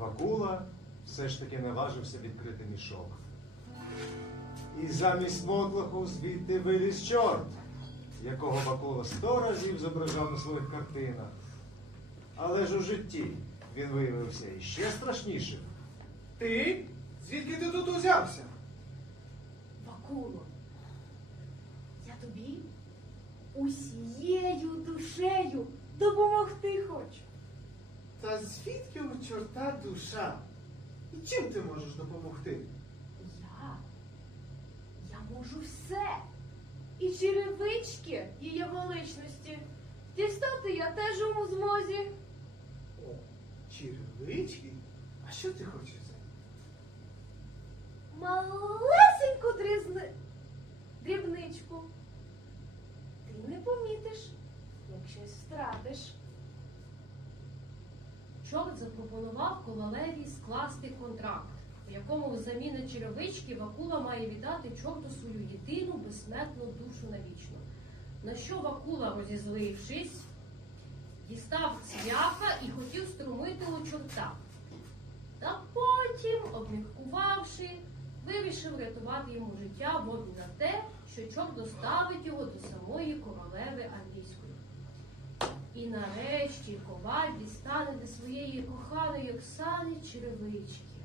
Вакула все ж таки наважився відкрити мішок. І замість мотлоху звідти виліз чорт, якого Вакула сто разів зображав на своїх картинах. Але ж у житті він виявився іще страшнішим. Ти? Звідки ти тут узявся? Вакуло, я тобі усією душею допомогти хочу. Та звідки у чорта душа? І чим ти можеш допомогти? Я, я можу все. І черевички її величності. Дістати я теж у змозі. О, черевички? А що ти хочеш за? Малесеньку Чорт запропонував ковалеві скласти контракт, у якому взамін на черевички Вакула має віддати чорту свою єдину безсмертну душу навічно. На що Вакула, розізлившись, дістав цвяха і хотів струмити у чорта. Та потім, обміркувавши, вирішив рятувати йому життя в обмін на те, що чорт доставить його до самої королеви англійської. І нарешті коваль дістане до своєї коханої Оксани черевички.